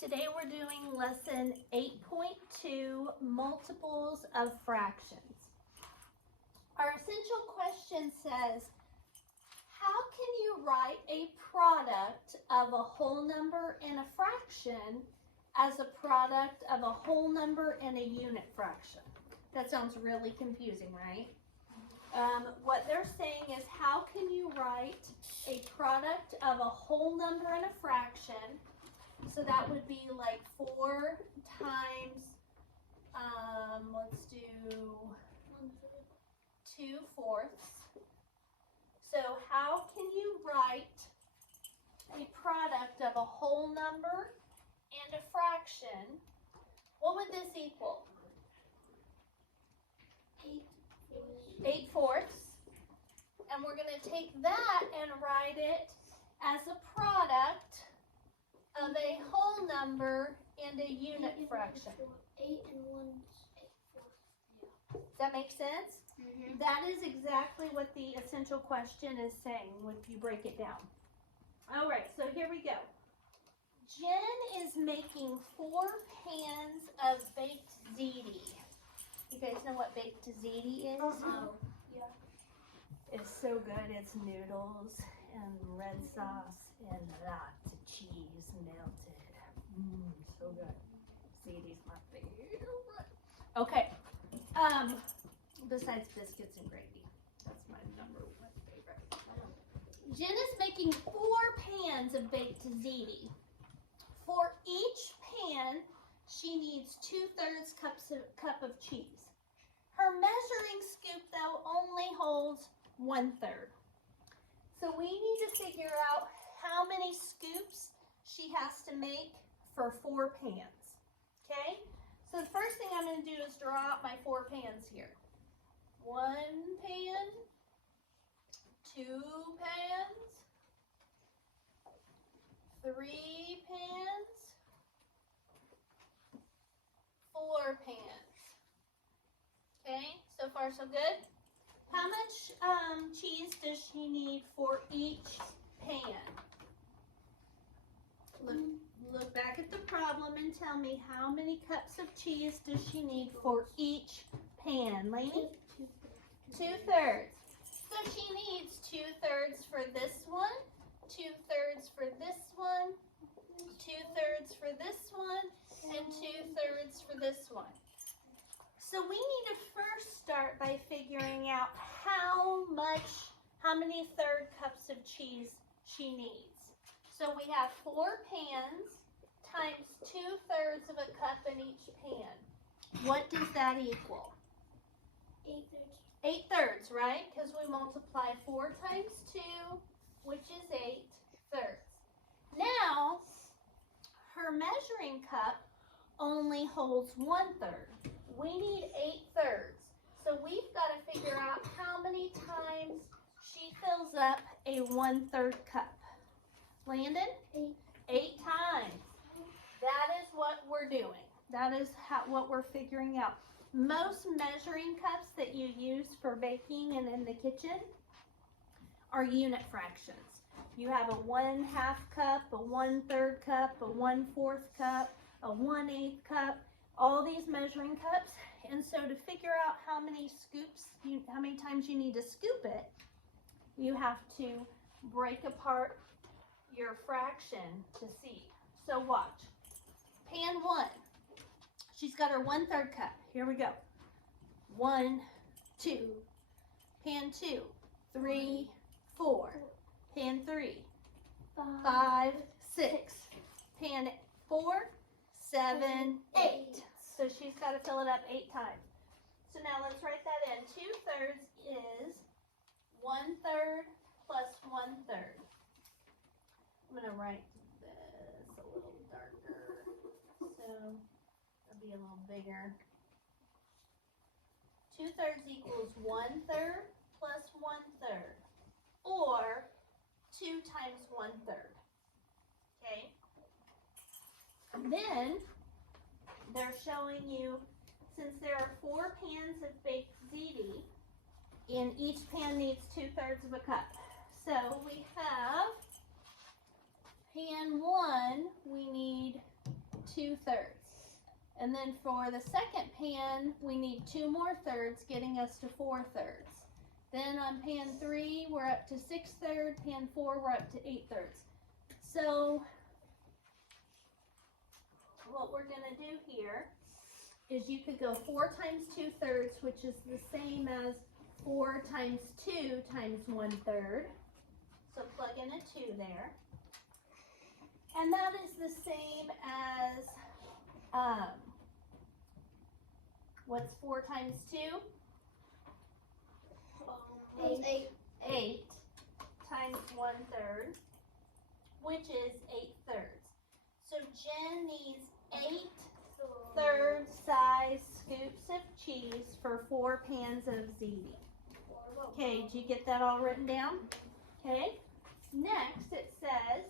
Today we're doing lesson 8.2, multiples of fractions. Our essential question says, how can you write a product of a whole number and a fraction as a product of a whole number and a unit fraction? That sounds really confusing, right? What they're saying is, how can you write a product of a whole number and a fraction? So that would be like 4 times, let's do 2/4. So how can you write a product of a whole number and a fraction? What would this equal? 8/4. And we're going to take that and write it as a product of a whole number and a unit fraction. 8 and 1 is 8/4. Does that make sense? Mm-hmm. That is exactly what the essential question is saying if you break it down. All right, so here we go. Jen is making 4 pans of baked ziti. You guys know what baked ziti is? Yeah. It's so good. It's noodles and red sauce and lots of cheese melted. So good. Ziti's my favorite. Okay. Besides biscuits and gravy. That's my number 1 favorite. Jen is making 4 pans of baked ziti. For each pan, she needs 2/3 cup of cheese. Her measuring scoop, though, only holds 1/3. So we need to figure out how many scoops she has to make for 4 pans. Okay? So the first thing I'm going to do is draw out my 4 pans here. 1 pan, 2 pans, 3 pans, 4 pans. Okay, so far so good. How much cheese does she need for each pan? Look back at the problem and tell me, how many cups of cheese does she need for each pan? Lainey? 2/3. So she needs 2/3 for this one, 2/3 for this one, 2/3 for this one, and 2/3 for this one. So we need to first start by figuring out how many 1/3 cups of cheese she needs. So we have 4 pans times 2/3 of a cup in each pan. What does that equal? 8/3. 8/3, right? Because we multiply 4 times 2, which is 8/3. Now, her measuring cup only holds 1/3. We need 8/3. So we've got to figure out how many times she fills up a 1/3 cup. Landon? 8. 8 times. That is what we're doing. That is what we're figuring out. Most measuring cups that you use for baking and in the kitchen are unit fractions. You have a 1/2 cup, a 1/3 cup, a 1/4 cup, a 1/8 cup, all these measuring cups. And so to figure out how many times you need to scoop it, you have to break apart your fraction to see. So watch. Pan 1. She's got her 1/3 cup. Here we go. 1, 2. Pan 2. 3, 4. Pan 3. 5, 6. Pan 4, 7, 8. So she's got to fill it up 8 times. So now let's write that in. 2/3 is 1/3 plus 1/3. I'm going to write this a little darker. So it'll be a little bigger. 2/3 equals 1/3 plus 1/3. Or 2 times 1/3. Okay? Then they're showing you, since there are 4 pans of baked ziti, and each pan needs 2/3 of a cup. So we have pan 1, we need thirds. And then for the second pan, we need 2 more thirds, getting us to 4 thirds. Then on pan 3, we're up to 6 thirds. Pan 4, we're up to 8 thirds. So what we're gonna do here is you could go 4 times 2 thirds, which is the same as 4 times 2 times 1 third. So plug in a 2 there. And that is the same as, what's 4 times 2? 8. 8 times 1 third, which is 8 thirds. So Jen needs 8 third size scoops of cheese for 4 pans of ziti. Okay, did you get that all written down? Okay, next it says,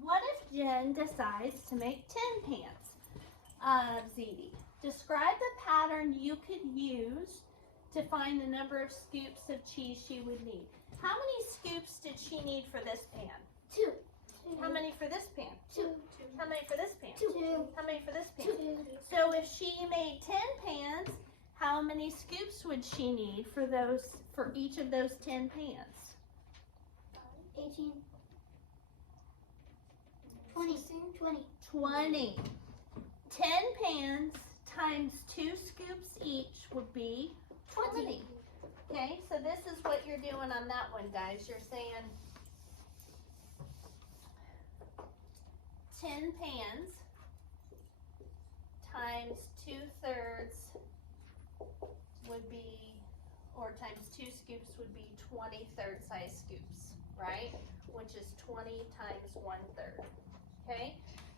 what if Jen decides to make 10 pans of ziti? Describe the pattern you could use to find the number of scoops of cheese she would need. How many scoops did she need for this pan? 2. How many for this pan? 2. How many for this pan? 2. How many for this pan? 2. So if she made 10 pans, how many scoops would she need for each of those 10 pans? 18. 20. 20. 20. 10 pans times 2 scoops each would be 20. Okay, so this is what you're doing on that one, guys. You're saying 10 pans times 2 thirds would be, or times 2 scoops would be 20 third size scoops, right? Which is 20 times 1 third. Okay,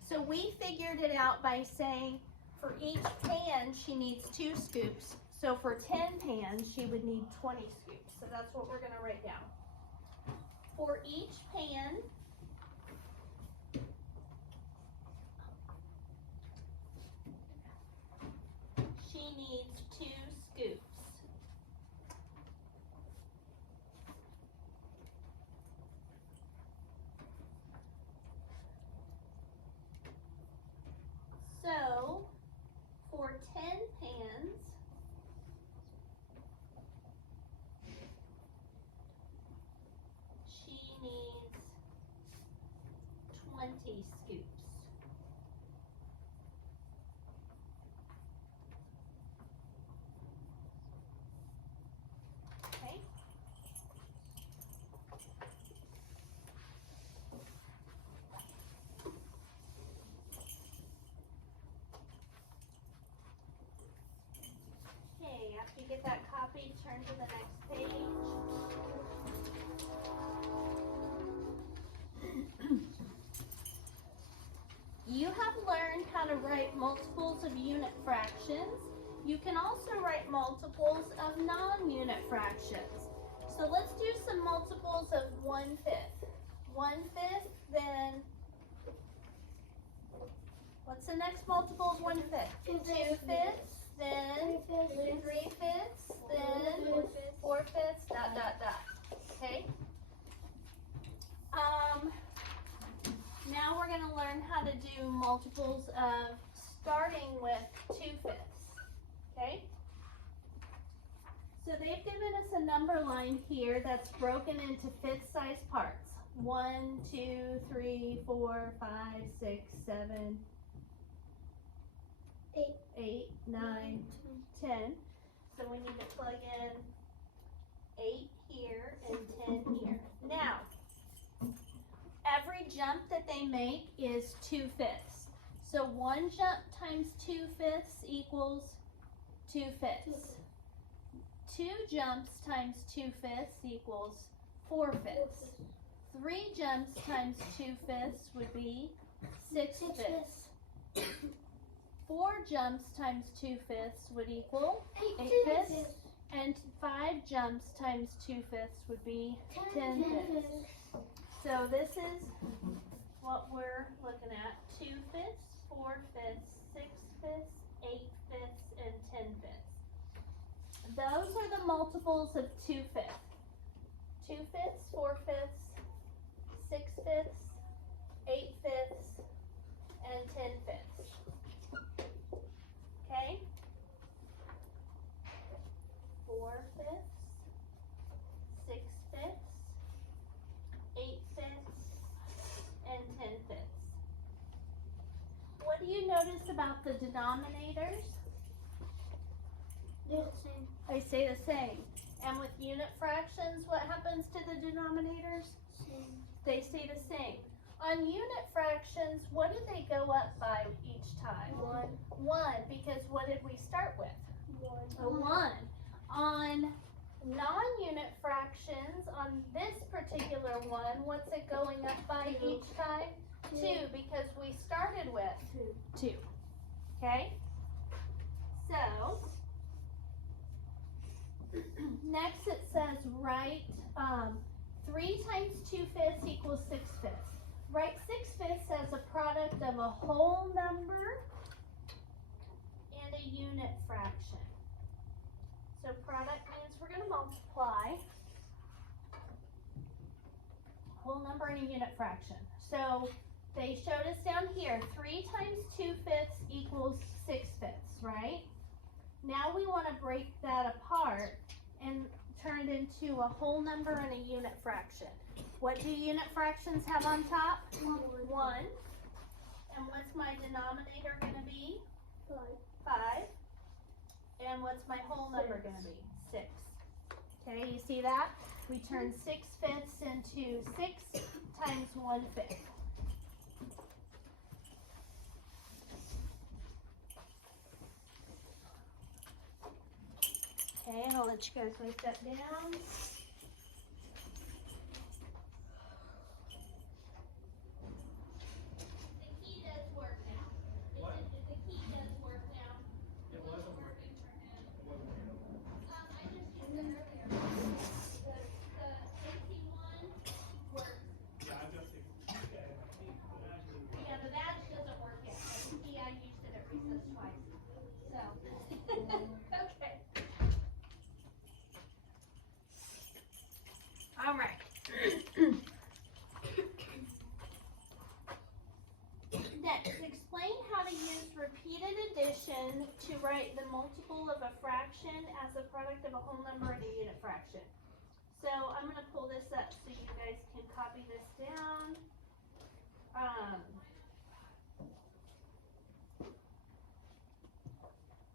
so we figured it out by saying for each pan she needs 2 scoops. So for 10 pans she would need 20 scoops. So that's what we're going to write down. For each pan, she needs 2 scoops. So, for 10 pans, she needs 20 scoops. Okay. Okay, after you get that copy, turn to the next page. You have learned how to write multiples of unit fractions. You can also write multiples of non-unit fractions. So let's do some multiples of 1/5. 1/5, then what's the next multiple of 1/5? 2/5, then 3/5, then 4/5, dot, dot, dot. Okay? Now we're going to learn how to do multiples of starting with 2/5. Okay? So they've given us a number line here that's broken into 5th size parts. 1, 2, 3, 4, 5, 6, 7, 8, 9, 10. So we need to plug in 8 here and 10 here. Now, every jump that they make is 2/5. So 1 jump times 2/5 equals 2/5. 2 jumps times 2/5 equals 4/5. 3 jumps times 2/5 would be 6/5. 4 jumps times 2/5 would equal 8/5. And 5 jumps times 2/5 would be 10/5. So this is what we're looking at: 2/5, 4/5, 6/5, 8/5, and 10/5. Those are the multiples of 2/5. 2/5, 4/5, 6/5, 8/5, and 10/5. notice about the denominators? They're the same. They stay the same. And with unit fractions, what happens to the denominators? Same. They stay the same. On unit fractions, what do they go up by each time? 1. 1, because what did we start with? 1. A 1. On non-unit fractions, on this particular one, what's it going up by 2. each time? 2, because we started with 2. 2. Okay? So, next it says write 3 times 2/5 equals 6/5. Write 6/5 as a product of a whole number and a unit fraction. So product means we're going to multiply whole number and a unit fraction. So they showed us down here 3 times 2/5 equals 6/5, right? Now we want to break that apart and turn it into a whole number and a unit fraction. What do unit fractions have on top? 1. And what's my denominator going to be? 5. 5. And what's my whole number going to be? 6. Okay, you see that? We turn 6/5 into 6 times 1/5. Okay, I'll let you guys write that down. The key does work now. What? The key does work now. It wasn't working. It wasn't working. I just used it earlier. The AC one works. Yeah, I've got to get my teeth, but actually, Yeah, the badge doesn't work yet. The key, I used it at recess twice. So, okay. All right. Next, explain how to use repeated addition to write the multiple of a fraction as a product of a whole number and a unit fraction. So I'm going to pull this up so you guys can copy this down.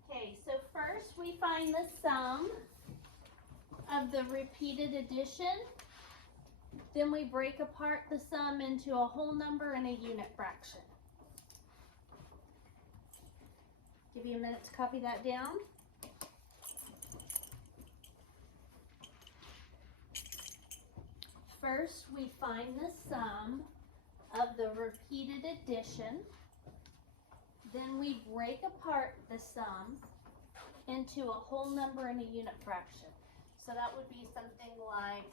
Okay, so first we find the sum of the repeated addition. Then we break apart the sum into a whole number and a unit fraction. Give you a minute to copy that down. First, we find the sum of the repeated addition. Then we break apart the sum into a whole number and a unit fraction. So that would be something like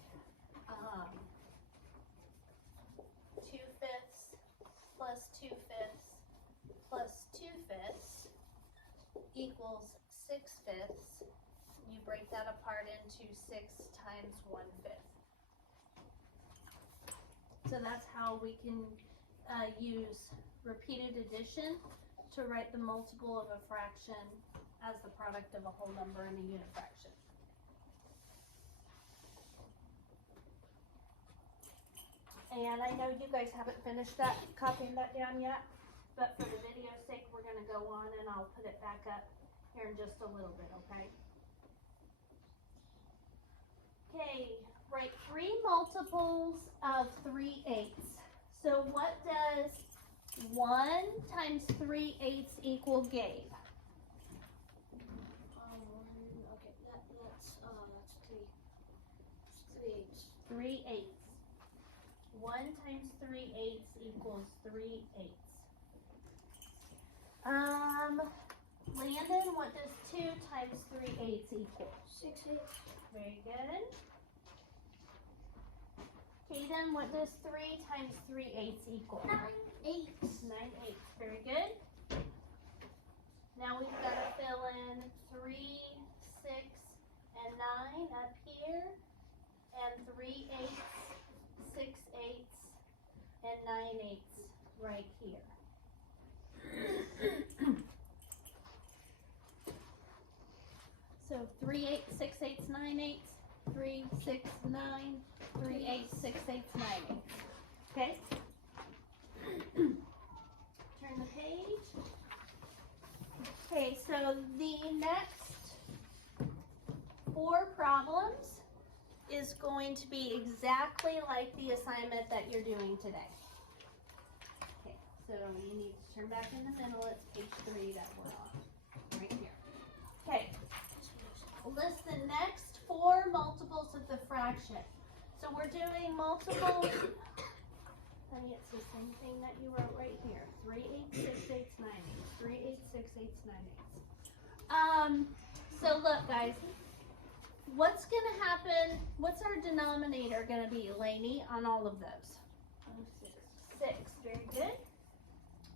2/5 plus 2/5 plus 2/5 equals 6/5. You break that apart into 6 times 1/5. So that's how we can use repeated addition to write the multiple of a fraction as the product of a whole number and a unit fraction. And I know you guys haven't finished that, copying that down yet, but for the video's sake, we're gonna go on and I'll put it back up here in just a little bit, okay? Okay, write 3 multiples of 3/8. So what does 1 times 3/8 equal, Gabe? 1. Okay, that's 3. 3 8. 3/8. 1 times 3/8 equals 3/8. Landon, what does 2 times 3/8 equal? 6 8. Very good. Kaden, what does 3 times 3/8 equal? 9 8. 9/8. Very good. Now we've got to fill in 3, 6, and 9 up here, and 3/8, 6/8, and 9/8 right here. So 3/8, 6/8, 9/8, 3, 6, 9, 3/8, 6/8, 9/8. Okay? Turn the page. Okay, so the next 4 problems is going to be exactly like the assignment that you're doing today. Okay, so you need to turn back in the middle. It's page 3 that we're on, right here. Okay, list the next 4 multiples of the fraction. So we're doing multiples. Honey, it's the same thing that you wrote right here. 3 8 6 8 9 8. 3 8 6 8 9 8. So look, guys. What's gonna happen? What's our denominator gonna be, Lainey, on all of those? 6. Very good.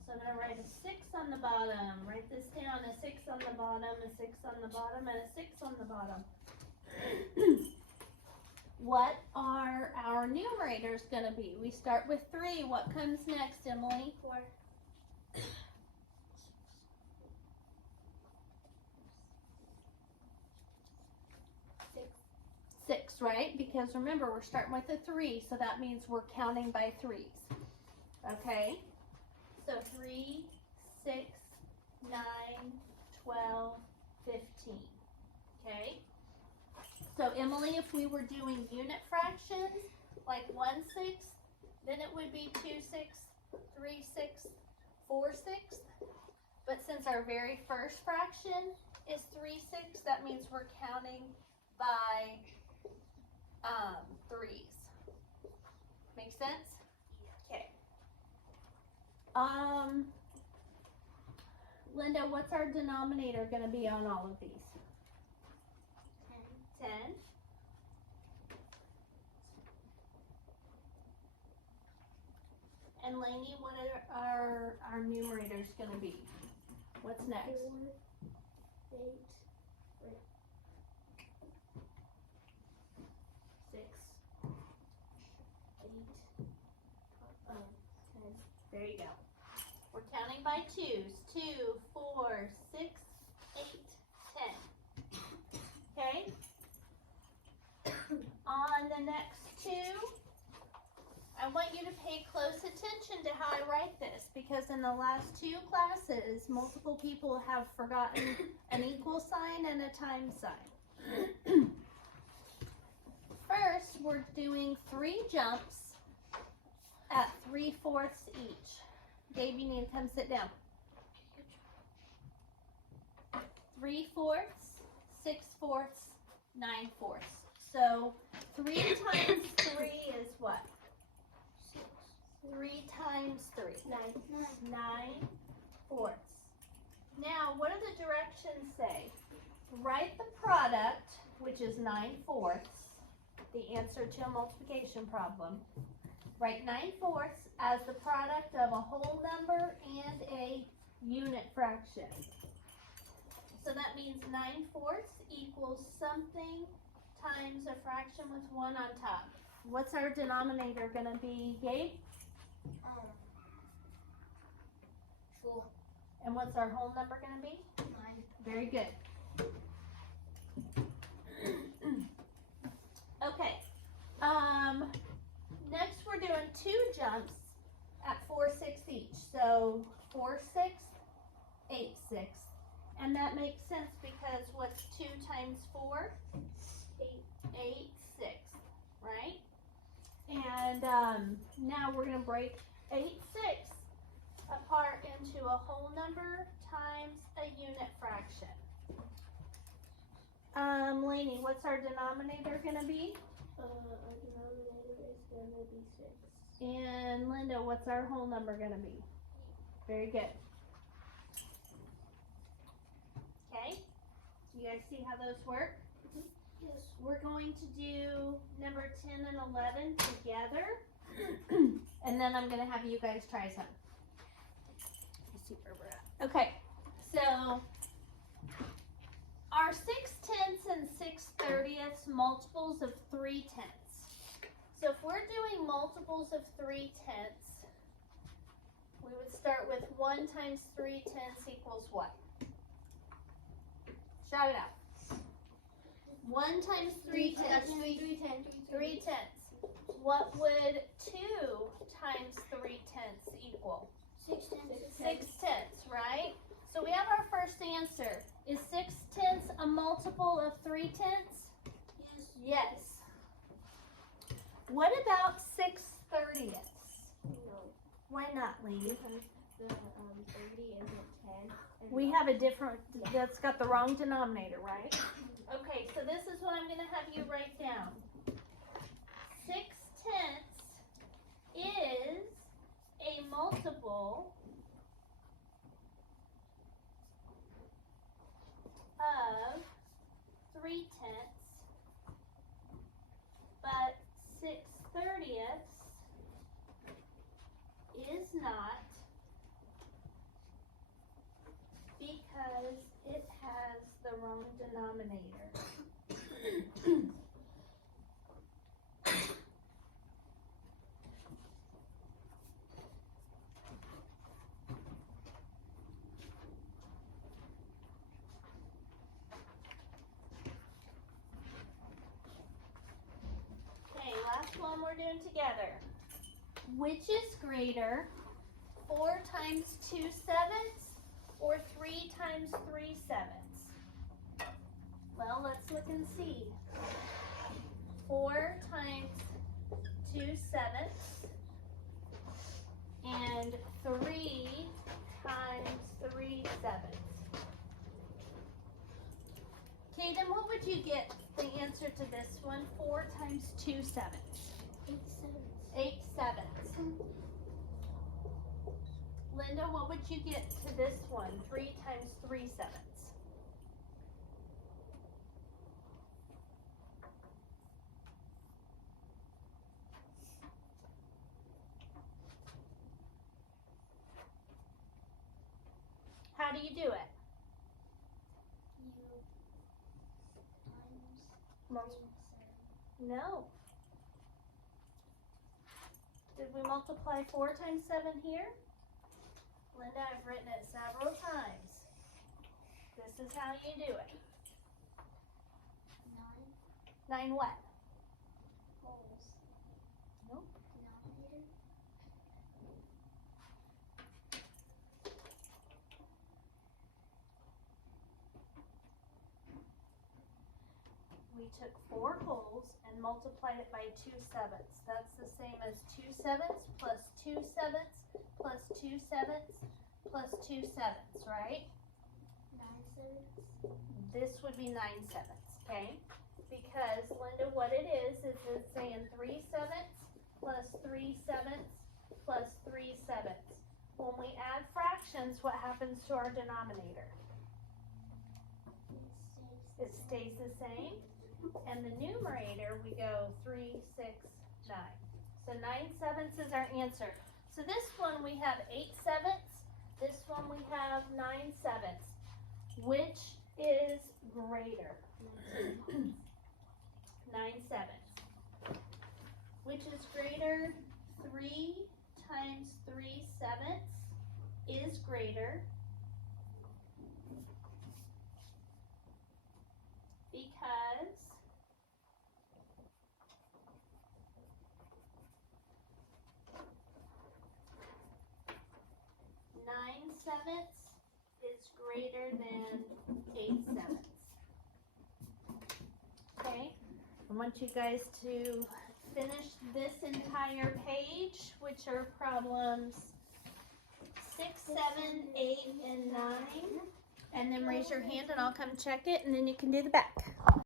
So I'm gonna write a 6 on the bottom. Write this down. A 6 on the bottom. A 6 on the bottom, and a 6 on the bottom. What are our numerators going to be? We start with 3. What comes next, Emily? 4. 6, right? Because remember, we're starting with a 3, so that means we're counting by 3s. Okay? So 3, 6, 9, 12, 15. Okay? So Emily, if we were doing unit fractions, like 1/6, then it would be 2/6, 3/6, 4/6. But since our very first fraction is 3/6, that means we're counting by 3s. Make sense? Okay. Linda, what's our denominator going to be on all of these? 10. And Lainey, what are our numerators going to be? What's next? 4, 8, 6, 8, 10. There you go. We're counting by 2s. 2, 4, 6, 8, 10. Okay? On the next 2, I want you to pay close attention to how I write this, because in the last 2 classes, multiple people have forgotten an equal sign and a times sign. First, we're doing 3 jumps at 3/4 each. Gabe, you need to come sit down. 3/4, 6/4, 9/4. So 3 times 3 is what? 3 times 3. 9/4. Now, what do the directions say? Write the product, which is 9/4, the answer to a multiplication problem. Write 9/4 as the product of a whole number and a unit fraction. So that means 9/4 equals something times a fraction with 1 on top. What's our denominator going to be, Gabe? 4, And what's our whole number going to be? 9. Very good. Okay. Next we're doing 2 jumps at 4/6 each. So 4/6, 8/6. And that makes sense because what's 2 times 4? 8/6, right? And now we're going to break 8/6 apart into a whole number times a unit fraction. Lainey, what's our denominator going to be? Our denominator is going to be 6. And Linda, what's our whole number going to be? Very good. Okay, do you guys see how those work? Yes. We're going to do number 10 and 11 together. And then I'm going to have you guys try some. Let's see where we're at. Okay, so are 6/10 and 6/30 multiples of 3/10? So if we're doing multiples of 3/10, we would start with 1 times 3/10 equals what? Shout it out. 1 times 3/10. 3/10. What would 2 times 3/10 equal? 6 10. 6/10, right? So we have our first answer. Is 6/10 a multiple of 3/10? Yes. Yes. What about 6/30? No. Why not, Lee? Because the 30 isn't 10. and We have a different, that's got the wrong denominator, right? Okay, so this is what I'm going to have you write down. 6/10 is a multiple of 3/10, but 6/30 is not, because it has the wrong denominator. Okay, last one we're doing together. Which is greater, 4 times 2/7 or 3 times 3/7? Well, let's look and see. 4 times 2/7 and 3 times 3/7. Kaden, what would you get the answer to this one? 4 times 2/7. 8/7. 8/7. Linda, what would you get to this one? 3 times 3/7. How do you do it? You Mul- times 7. No. Did we multiply 4 times 7 here? Linda, I've written it several times. This is how you do it. 9 9 what? holes. Nope. Denominator. We took 4 wholes and multiplied it by 2/7. That's the same as 2/7 plus 2/7 plus 2/7 plus 2/7, right? 9/7. This would be 9/7, okay? Because, Linda, what it is it's saying 3/7 plus 3/7 plus 3/7. When we add fractions, what happens to our denominator? It stays the same. And the numerator, we go 3, 6, 9. So 9/7 is our answer. So this one we have 8/7. This one we have 9/7. Which is greater? 9/7. Which is greater? 3 times 3/7 is greater, because 9/7 is greater than 8/7. Okay, I want you guys to finish this entire page, which are problems 6, 7, 8, and 9. And then raise your hand and I'll come check it, and then you can do the back.